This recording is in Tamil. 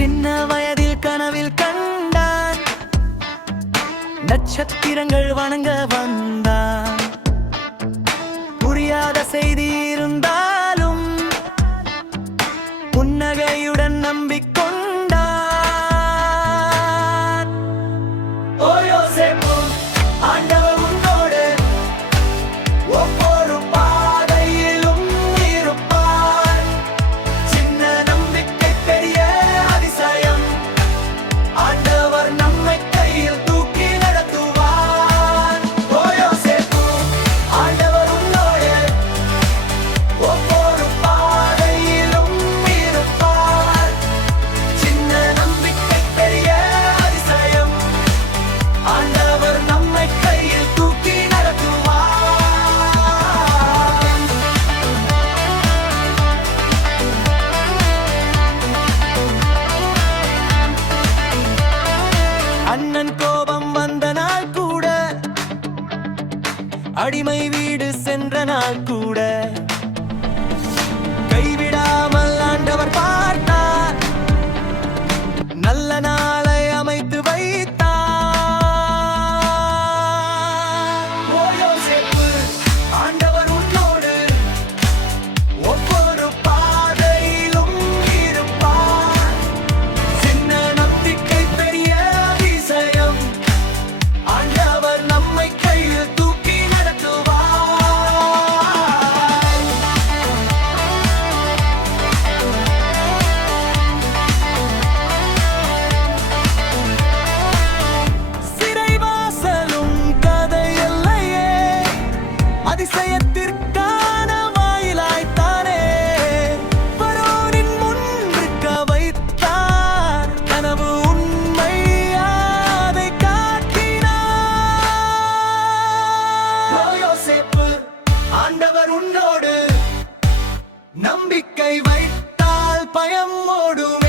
சின்ன வயதில் கனவில் கண்டான். நட்சத்திரங்கள் வணங்க வந்தான். புரியாத செய்தி அண்ணன் கோபம் வந்த நாள் கூட அடிமை வீடு சென்ற நாள் கூட அதிசயத்திற்கான வாயிலாய்த்தானே. பரோரின் முன்பிற்க வைத்தார் கனவு உண்மை அதை காட்டினோசேப்பு ஆண்டவர் உன்னோடு நம்பிக்கை வைத்தால் பயம் ஓடும்.